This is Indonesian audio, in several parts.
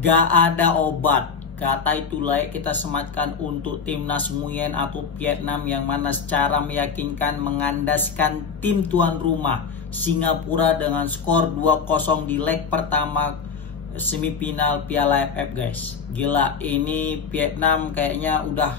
Gak ada obat. Kata itu layak kita sematkan untuk timnas Nguyen atau Vietnam, yang mana secara meyakinkan mengandaskan tim tuan rumah Singapura dengan skor 2-0 di leg pertama semifinal Piala AFF guys. Gila, ini Vietnam kayaknya udah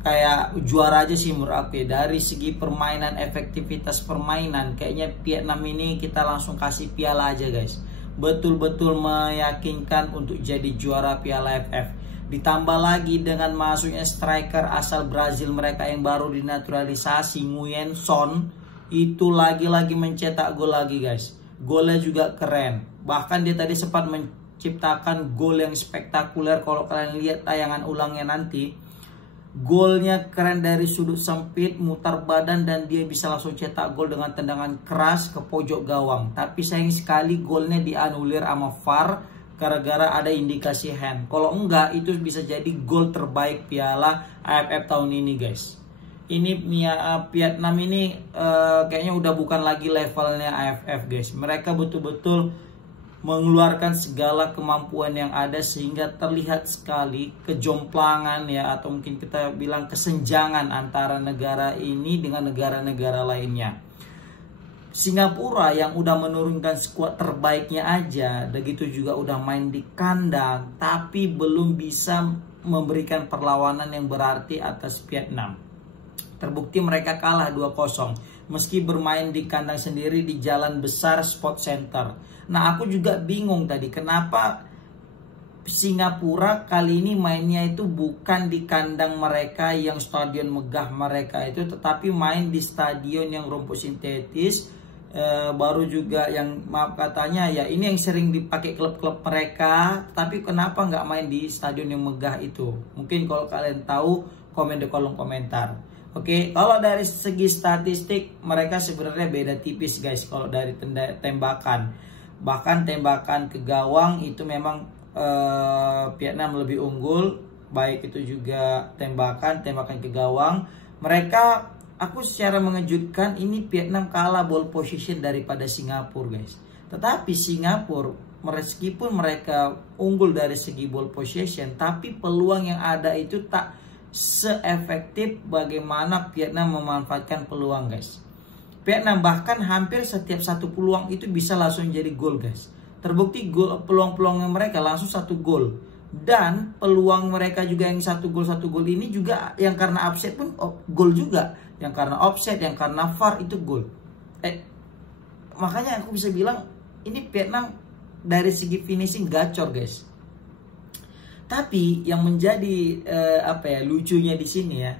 kayak juara aja sih menurut aku ya. Dari segi permainan, efektivitas permainan, kayaknya Vietnam ini kita langsung kasih piala aja guys. Betul-betul meyakinkan untuk jadi juara Piala AFF. Ditambah lagi dengan masuknya striker asal Brazil mereka yang baru dinaturalisasi, Nguyen Son, itu lagi-lagi mencetak gol lagi guys. Golnya juga keren. Bahkan dia tadi sempat menciptakan gol yang spektakuler. Kalau kalian lihat tayangan ulangnya nanti, golnya keren dari sudut sempit, mutar badan, dan dia bisa langsung cetak gol dengan tendangan keras ke pojok gawang. Tapi sayang sekali golnya dianulir sama VAR gara-gara ada indikasi hand. Kalau enggak, itu bisa jadi gol terbaik Piala AFF tahun ini guys. Ini Vietnam ini kayaknya udah bukan lagi levelnya AFF guys. Mereka betul-betul mengeluarkan segala kemampuan yang ada sehingga terlihat sekali kejomplangan ya, atau mungkin kita bilang kesenjangan antara negara ini dengan negara-negara lainnya. Singapura yang udah menurunkan skuad terbaiknya aja, begitu juga udah main di kandang, tapi belum bisa memberikan perlawanan yang berarti atas Vietnam. Terbukti mereka kalah 2-0 meski bermain di kandang sendiri di Jalan Besar Sport Center. Nah, aku juga bingung tadi kenapa Singapura kali ini mainnya itu bukan di kandang mereka yang stadion megah mereka itu, tetapi main di stadion yang rumput sintetis. Baru juga yang maaf katanya ya ini yang sering dipakai klub-klub mereka, tapi kenapa nggak main di stadion yang megah itu? Mungkin kalau kalian tahu, komen di kolom komentar. Oke, kalau dari segi statistik mereka sebenarnya beda tipis guys. Kalau dari tembakan, bahkan tembakan ke gawang itu memang Vietnam lebih unggul, baik itu juga tembakan ke gawang. Mereka, aku secara mengejutkan ini Vietnam kalah ball position daripada Singapura guys. Tetapi Singapura meskipun mereka unggul dari segi ball position, tapi peluang yang ada itu tak seefektif bagaimana Vietnam memanfaatkan peluang guys. Vietnam bahkan hampir setiap satu peluang itu bisa langsung jadi gol guys. Terbukti peluang-peluangnya mereka langsung satu gol. Dan peluang mereka juga yang satu gol ini juga yang karena offset pun gol juga. Yang karena offset, yang karena VAR itu gol. Makanya aku bisa bilang ini Vietnam dari segi finishing gacor guys. Tapi yang menjadi lucunya di sini ya,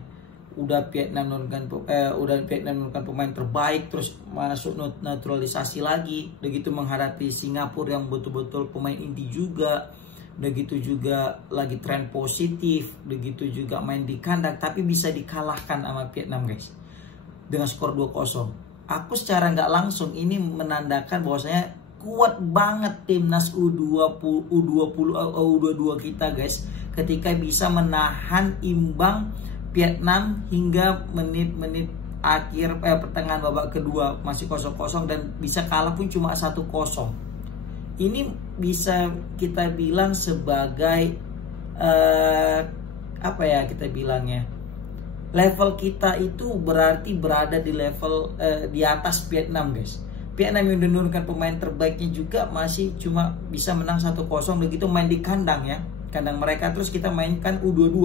udah Vietnam menurunkan pemain terbaik, terus masuk naturalisasi lagi, begitu menghadapi Singapura yang betul-betul pemain inti juga, begitu juga lagi tren positif, begitu juga main di kandang, tapi bisa dikalahkan sama Vietnam guys dengan skor 2-0. Aku secara nggak langsung ini menandakan bahwasanya kuat banget timnas U22 kita guys, ketika bisa menahan imbang Vietnam hingga menit-menit akhir pertengahan babak kedua masih 0-0 dan bisa kalah pun cuma 1-0. Ini bisa kita bilang sebagai kita bilangnya, level kita itu berarti berada di level di atas Vietnam guys. Vietnam yang menurunkan pemain terbaiknya juga masih cuma bisa menang 1-0, begitu main di kandang ya, kandang mereka, terus kita mainkan U22.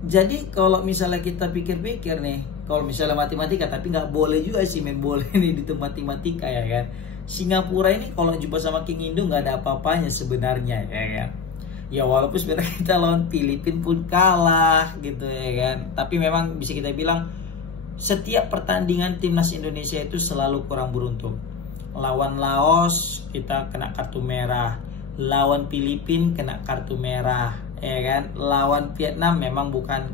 Jadi kalau misalnya kita pikir-pikir nih, kalau misalnya matematika, tapi nggak boleh juga sih main bola ini di matematika ya kan. Singapura ini kalau jumpa sama King Indo nggak ada apa-apanya sebenarnya ya kan. Ya walaupun sebenarnya kita lawan Filipina pun kalah gitu ya kan. Tapi memang bisa kita bilang setiap pertandingan timnas Indonesia itu selalu kurang beruntung. Lawan Laos kita kena kartu merah, lawan Filipina kena kartu merah. Ya kan, lawan Vietnam memang bukan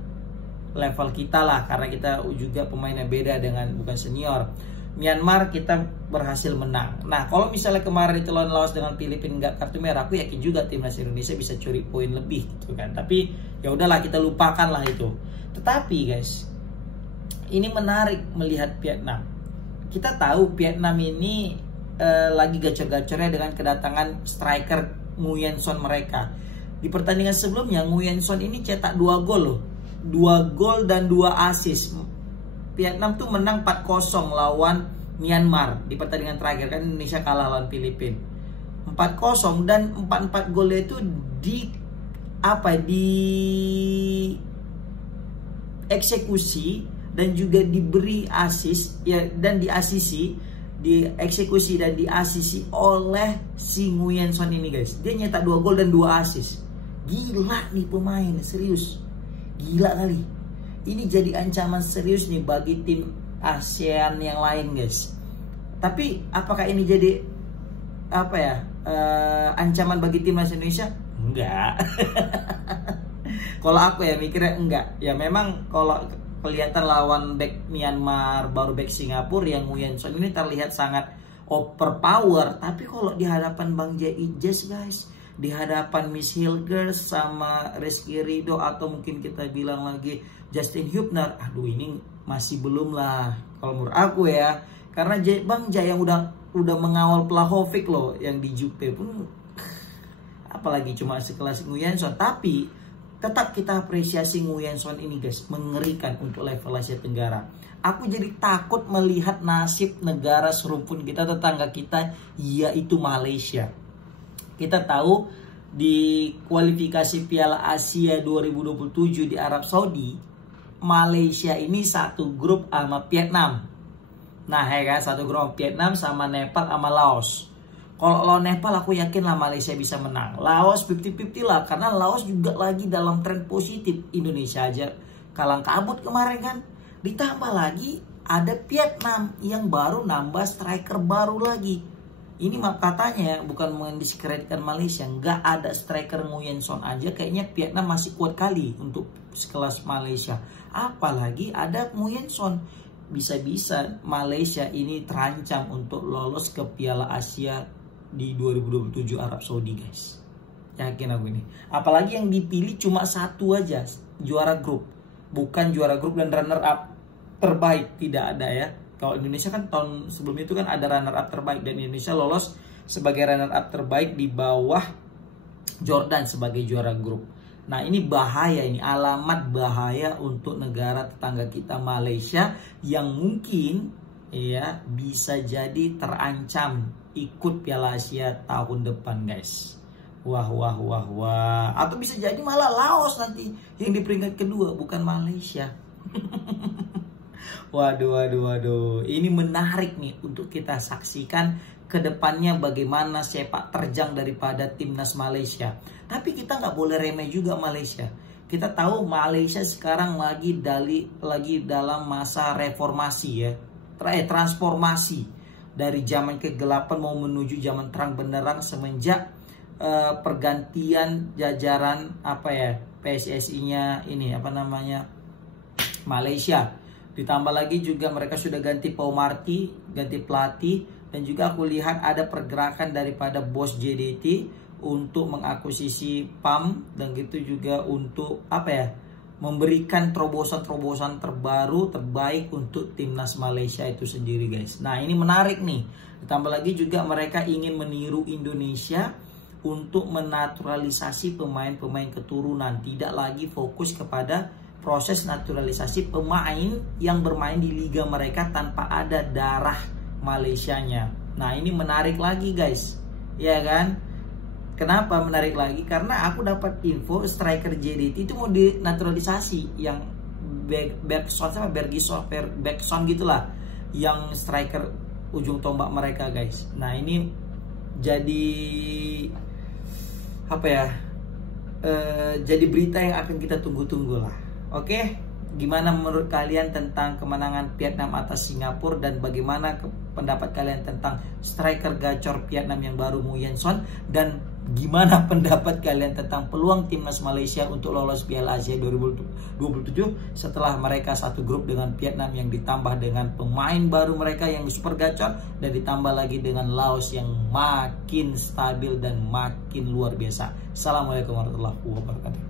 level kita lah, karena kita juga pemainnya beda dengan bukan senior. Myanmar kita berhasil menang. Nah kalau misalnya kemarin itu lawan Laos dengan Filipina nggak kartu merah, aku yakin juga timnas Indonesia bisa curi poin lebih gitu kan. Tapi ya udahlah, kita lupakan lah itu. Tetapi guys, ini menarik melihat Vietnam. Kita tahu Vietnam ini lagi gacor-gacornya dengan kedatangan striker Nguyen Son mereka. Di pertandingan sebelumnya Nguyen Son ini cetak 2 gol loh. 2 gol dan 2 assist. Vietnam tuh menang 4-0 lawan Myanmar di pertandingan terakhir, kan Indonesia kalah lawan Filipina 4-0, dan 4 golnya itu di eksekusi dan juga diberi assist ya, dan diasisi, dieksekusi dan diasisi oleh si Nguyen Son ini guys. Dia nyetak 2 gol dan 2 assist. Gila nih pemain, serius. Gila kali. Ini jadi ancaman serius nih bagi tim ASEAN yang lain guys. Tapi apakah ini jadi ancaman bagi timnas Indonesia? Enggak. Kalau aku ya mikirnya enggak. Ya memang kalau kelihatan lawan back Myanmar, baru back Singapura yang Nguyen Son ini terlihat sangat overpower. Tapi kalau di hadapan Bang Jai Ijaz guys, di hadapan Miss Hilgers sama Rizky Ridho, atau mungkin kita bilang lagi Justin Hubner, aduh ini masih belum lah kalau menurut aku ya. Karena Bang Jai yang udah mengawal Vlahovic loh, yang di Jupe pun apalagi cuma sekelas Nguyen Son. Tapi tetap kita apresiasi Nguyen Son ini guys, mengerikan untuk level Asia Tenggara. Aku jadi takut melihat nasib negara serumpun kita, tetangga kita, yaitu Malaysia. Kita tahu di kualifikasi Piala Asia 2027 di Arab Saudi, Malaysia ini satu grup sama Vietnam. Nah ya kan, satu grup sama Vietnam sama Nepal sama Laos. Kalau lawan Nepal aku yakin lah Malaysia bisa menang. Laos 50-50 lah, karena Laos juga lagi dalam tren positif. Indonesia aja kalang kabut kemarin kan. Ditambah lagi ada Vietnam yang baru nambah striker baru lagi. Ini maaf katanya bukan mendiskreditkan Malaysia, nggak ada striker Nguyen Son aja kayaknya Vietnam masih kuat kali untuk sekelas Malaysia. Apalagi ada Nguyen Son. Bisa-bisa Malaysia ini terancam untuk lolos ke Piala Asia di 2027 Arab Saudi guys. Yakin aku ini. Apalagi yang dipilih cuma satu aja, juara grup. Bukan juara grup dan runner up terbaik, tidak ada ya. Kalau Indonesia kan tahun sebelum itu kan ada runner up terbaik, dan Indonesia lolos sebagai runner up terbaik di bawah Jordan sebagai juara grup. Nah ini bahaya, ini alamat bahaya untuk negara tetangga kita Malaysia yang mungkin ya bisa jadi terancam ikut Piala Asia tahun depan guys. Wah. Atau bisa jadi malah Laos nanti yang di peringkat kedua, bukan Malaysia. Waduh. Ini menarik nih untuk kita saksikan ke depannya bagaimana sepak terjang daripada timnas Malaysia. Tapi kita nggak boleh remeh juga Malaysia. Kita tahu Malaysia sekarang lagi dalam masa reformasi ya. Transformasi dari zaman kegelapan mau menuju zaman terang benderang semenjak pergantian jajaran PSSI-nya ini Malaysia. Ditambah lagi juga mereka sudah ganti Marty, ganti pelatih, dan juga aku lihat ada pergerakan daripada bos JDT untuk mengakuisisi PAM, dan gitu juga untuk memberikan terobosan-terobosan terbaik untuk timnas Malaysia itu sendiri guys. Nah ini menarik nih. Ditambah lagi juga mereka ingin meniru Indonesia untuk menaturalisasi pemain-pemain keturunan, tidak lagi fokus kepada proses naturalisasi pemain yang bermain di liga mereka tanpa ada darah Malaysianya. Nah ini menarik lagi guys, ya kan? Kenapa menarik lagi? Karena aku dapat info striker JDT itu mau dinaturalisasi, yang Bergson gitulah, yang striker ujung tombak mereka guys. Nah ini jadi jadi berita yang akan kita tunggu-tunggu lah. Oke, gimana menurut kalian tentang kemenangan Vietnam atas Singapura, dan bagaimana pendapat kalian tentang striker gacor Vietnam yang baru Nguyen Son, dan gimana pendapat kalian tentang peluang timnas Malaysia untuk lolos Piala Asia 2027 setelah mereka satu grup dengan Vietnam yang ditambah dengan pemain baru mereka yang super gacor, dan ditambah lagi dengan Laos yang makin stabil dan makin luar biasa. Assalamualaikum warahmatullahi wabarakatuh.